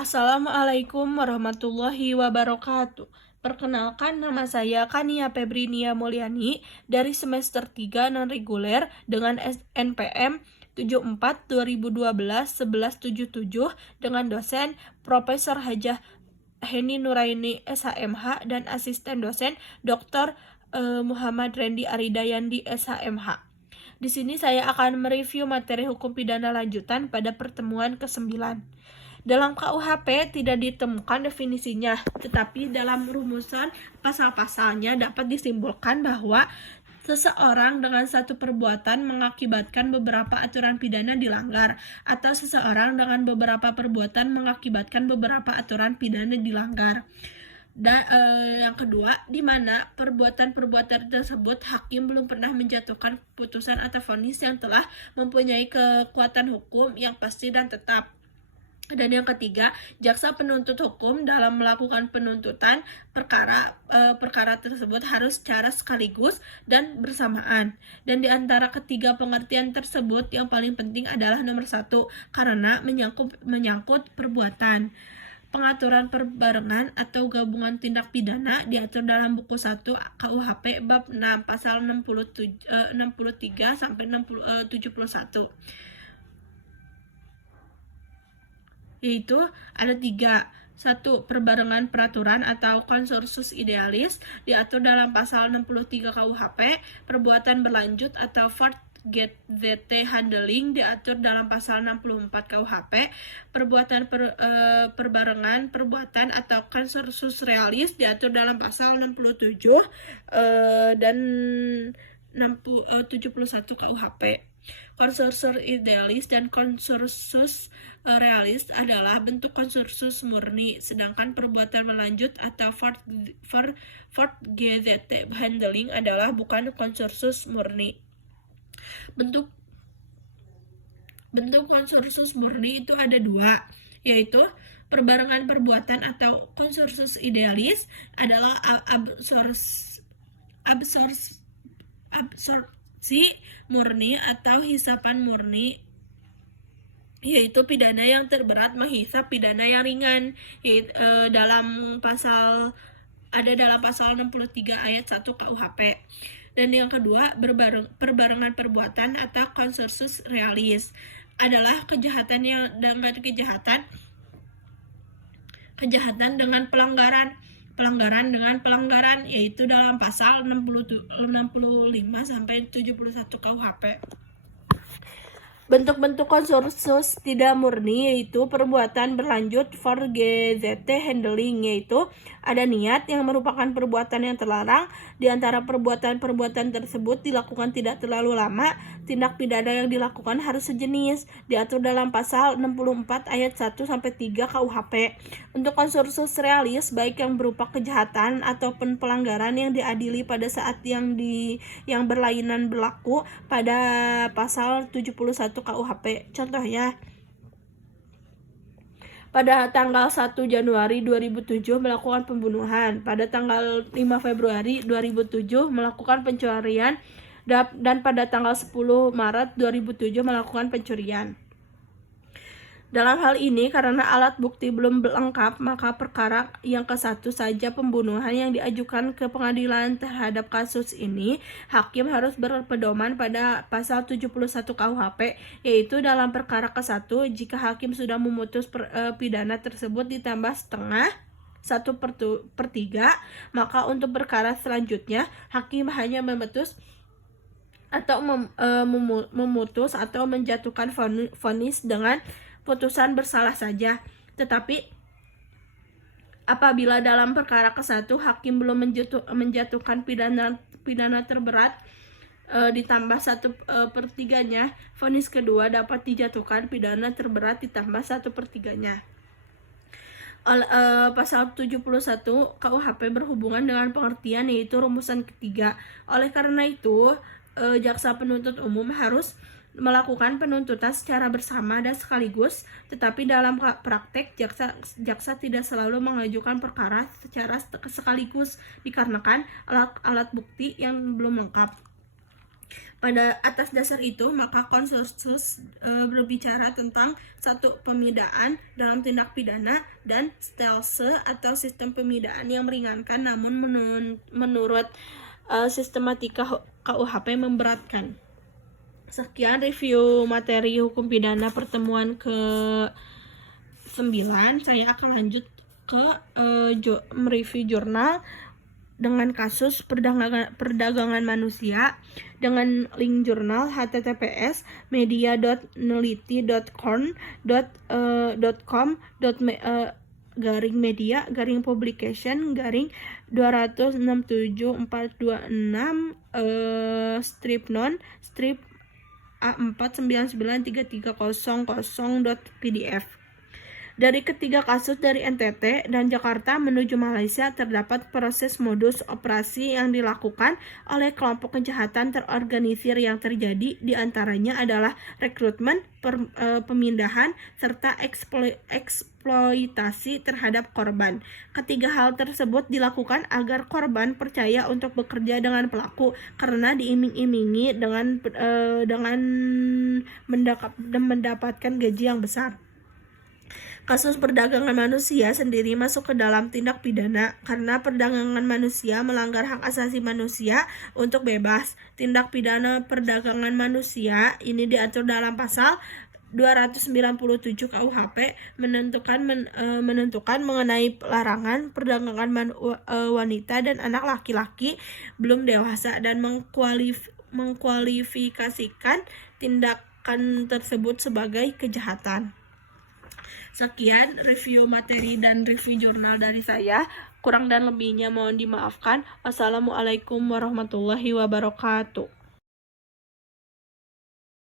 Assalamualaikum warahmatullahi wabarakatuh. Perkenalkan, nama saya Kania Febrinia Mulyani dari semester 3 non-reguler dengan NPM 74/2012-1177 dengan dosen Profesor Hajah Heni Nuraini SHMH dan asisten dosen Dr. Muhammad Rendi Aridayandi SHMH. Di sini saya akan mereview materi hukum pidana lanjutan pada pertemuan ke-9. Dalam KUHP tidak ditemukan definisinya, tetapi dalam rumusan pasal-pasalnya dapat disimpulkan bahwa seseorang dengan satu perbuatan mengakibatkan beberapa aturan pidana dilanggar, atau seseorang dengan beberapa perbuatan mengakibatkan beberapa aturan pidana dilanggar. Dan yang kedua, di mana perbuatan-perbuatan tersebut hakim belum pernah menjatuhkan putusan atau vonis yang telah mempunyai kekuatan hukum yang pasti dan tetap. Dan yang ketiga, jaksa penuntut hukum dalam melakukan penuntutan perkara tersebut harus secara sekaligus dan bersamaan. Dan di antara ketiga pengertian tersebut, yang paling penting adalah nomor 1, karena menyangkut perbuatan. Pengaturan perbarengan atau gabungan tindak pidana diatur dalam buku 1 KUHP bab 6 pasal 63 sampai 71. Yaitu ada 3. 1. Perbarengan peraturan atau konsensus idealis diatur dalam pasal 63 KUHP. Perbuatan berlanjut atau fortget handling diatur dalam pasal 64 KUHP. Perbuatan perbarengan perbuatan atau konsensus realis diatur dalam pasal 67 dan 71 KUHP. Konsensus idealis dan konsensus realis adalah bentuk konsensus murni, sedangkan perbuatan berlanjut atau fortget handling adalah bukan konsensus murni. Bentuk konsensus murni itu ada 2, yaitu perbarengan perbuatan atau konsensus idealis adalah absorpsi murni atau hisapan murni, yaitu pidana yang terberat menghisap pidana yang ringan, yaitu dalam pasal 63 ayat 1 KUHP. Dan yang kedua, perbarengan perbuatan atau konsensus realis adalah kejahatan dengan pelanggaran, yaitu dalam pasal 65 sampai 71 KUHP. Bentuk-bentuk konsensus tidak murni yaitu perbuatan berlanjut fortget handling, yaitu ada niat yang merupakan perbuatan yang terlarang. Di antara perbuatan-perbuatan tersebut dilakukan tidak terlalu lama. Tindak pidana yang dilakukan harus sejenis, diatur dalam pasal 64 ayat 1 sampai 3 KUHP. Untuk konsensus realis, baik yang berupa kejahatan ataupun pelanggaran yang diadili pada saat yang berlainan berlaku pada pasal 71 KUHP. Contohnya, pada tanggal 1 Januari 2007 melakukan pembunuhan, pada tanggal 5 Februari 2007 melakukan pencurian, dan pada tanggal 10 Maret 2007 melakukan pencurian. Dalam hal ini, karena alat bukti belum lengkap, maka perkara yang ke-1 saja pembunuhan yang diajukan ke pengadilan terhadap kasus ini, hakim harus berpedoman pada pasal 71 KUHP, yaitu dalam perkara ke-1, jika hakim sudah memutus pidana tersebut ditambah setengah 1/3, maka untuk perkara selanjutnya, hakim hanya memutus atau memutus atau menjatuhkan vonis dengan putusan bersalah saja. Tetapi apabila dalam perkara ke-1 hakim belum menjatuhkan pidana terberat ditambah 1/3-nya, vonis kedua dapat dijatuhkan pidana terberat ditambah 1/3-nya. Pasal 71 KUHP berhubungan dengan pengertian, yaitu rumusan ketiga. Oleh karena itu, jaksa penuntut umum harus melakukan penuntutan secara bersama dan sekaligus, tetapi dalam praktek jaksa tidak selalu mengajukan perkara secara sekaligus dikarenakan alat bukti yang belum lengkap. Pada atas dasar itu, maka konsensus berbicara tentang satu pemidaan dalam tindak pidana dan stelse atau sistem pemidaan yang meringankan namun menurut sistematika KUHP memberatkan. Sekian review materi hukum pidana pertemuan ke-9. Saya akan lanjut ke mereview jurnal dengan kasus perdagangan manusia dengan link jurnal https://media.neliti.corn.media-publication-garing/26426 A4993300.pdf. Dari ketiga kasus dari NTT dan Jakarta menuju Malaysia terdapat proses modus operasi yang dilakukan oleh kelompok kejahatan terorganisir yang terjadi, diantaranya adalah rekrutmen, pemindahan, serta eksploitasi terhadap korban. Ketiga hal tersebut dilakukan agar korban percaya untuk bekerja dengan pelaku karena diiming-imingi dengan mendapatkan gaji yang besar. Kasus perdagangan manusia sendiri masuk ke dalam tindak pidana karena perdagangan manusia melanggar hak asasi manusia untuk bebas. Tindak pidana perdagangan manusia ini diatur dalam pasal 297 KUHP menentukan mengenai larangan perdagangan wanita dan anak laki-laki belum dewasa dan mengkualifikasikan tindakan tersebut sebagai kejahatan. Sekian review materi dan review jurnal dari saya. Kurang dan lebihnya mohon dimaafkan. Wassalamualaikum warahmatullahi wabarakatuh.